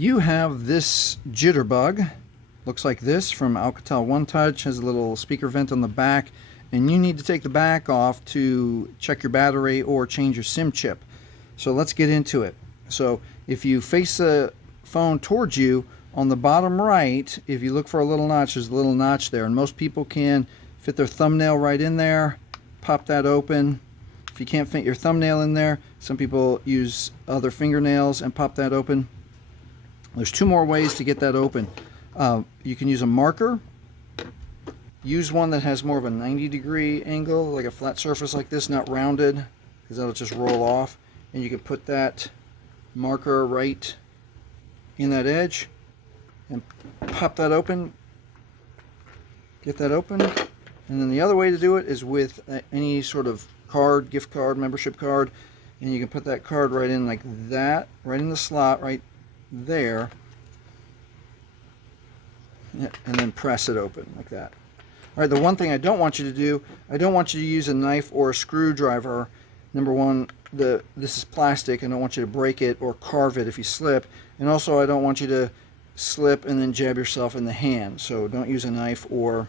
You have this Jitterbug, looks like this, from Alcatel OneTouch, has a little speaker vent on the back, and you need to take the back off to check your battery or change your SIM chip. So let's get into it. So if you face the phone towards you, on the bottom right, if you look for a little notch, there's a little notch there, and most people can fit their thumbnail right in there, pop that open. If you can't fit your thumbnail in there, some people use other fingernails and pop that open. There's two more ways to get that open. You can use a marker. Use one that has more of a 90-degree angle, like a flat surface like this, not rounded, because that'll just roll off. And you can put that marker right in that edge and pop that open. Get that open. And then the other way to do it is with any sort of card, gift card, membership card. And you can put that card right in like that, right in the slot right there. And then press it open like that. All right, the one thing I don't want you to do, I don't want you to use a knife or a screwdriver. Number one, this is plastic. I don't want you to break it or carve it if you slip. And also I don't want you to slip and then jab yourself in the hand. So don't use a knife or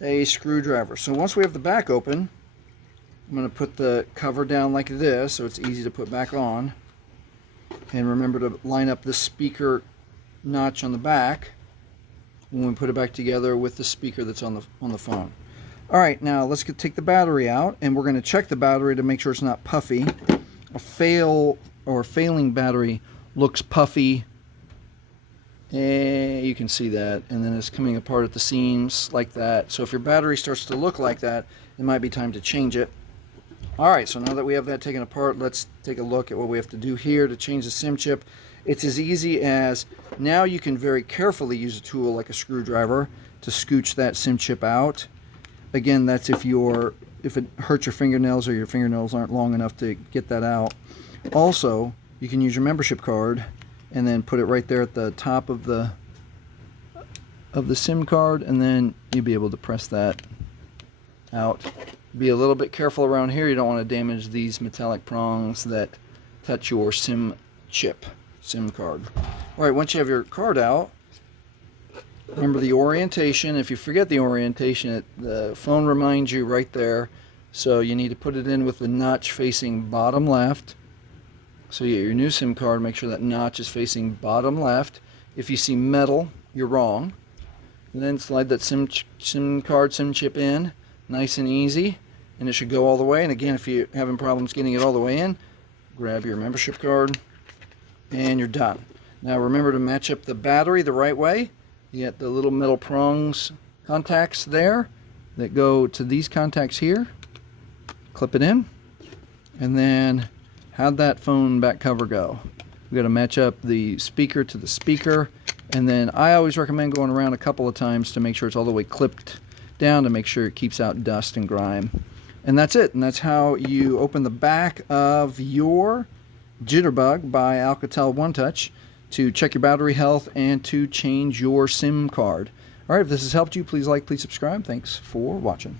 a screwdriver. So once we have the back open, I'm going to put the cover down like this so it's easy to put back on. And remember to line up the speaker notch on the back when we put it back together with the speaker that's on the phone. All right, now let's take the battery out, and we're going to check the battery to make sure it's not puffy. A failing battery looks puffy. You can see that, and then it's coming apart at the seams like that. So if your battery starts to look like that, it might be time to change it. All right, so now that we have that taken apart, let's take a look at what we have to do here to change the SIM chip. It's as easy as, now you can very carefully use a tool like a screwdriver to scooch that SIM chip out. Again, that's if it hurts your fingernails or your fingernails aren't long enough to get that out. Also, you can use your membership card and then put it right there at the top of the SIM card, and then you'll be able to press that out. Be a little bit careful around here. You don't want to damage these metallic prongs that touch your SIM chip, SIM card. All right, once you have your card out, remember the orientation. If you forget the orientation, the phone reminds you right there. So you need to put it in with the notch facing bottom left. So you get your new SIM card, make sure that notch is facing bottom left. If you see metal, you're wrong. And then slide that SIM chip in, nice and easy, and it should go all the way. And again, if you're having problems getting it all the way in, grab your membership card, and you're done. Now remember to match up the battery the right way. You get the little metal prongs contacts there that go to these contacts here. Clip it in, and then how'd that phone back cover go? We got to match up the speaker to the speaker, and then I always recommend going around a couple of times to make sure it's all the way clipped down to make sure it keeps out dust and grime. And that's it, and that's how you open the back of your Jitterbug by Alcatel OneTouch to check your battery health and to change your SIM card. All right, if this has helped you, please like, please subscribe. Thanks for watching.